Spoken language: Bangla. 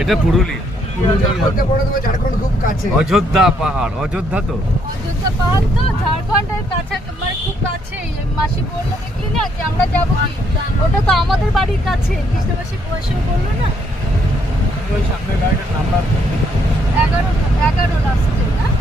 এটা পুরুলিয়া। ঝাড়খণ্ড খুব কাছে। অযোধ্যা পাহাড়, অযোধ্যা তো অযোধ্যা পাহাড় তো ঝাড়খণ্ডের কাছে, মানে খুব কাছে। মাসি বললো দেখলি না যে আমরা যাবো কি, ওটা তো আমাদের বাড়ির কাছে। কৃষ্ণবাসী বয়সেও বললো না। ওই সামনের গাড়িটার নাম্বার 11 লাস্টে।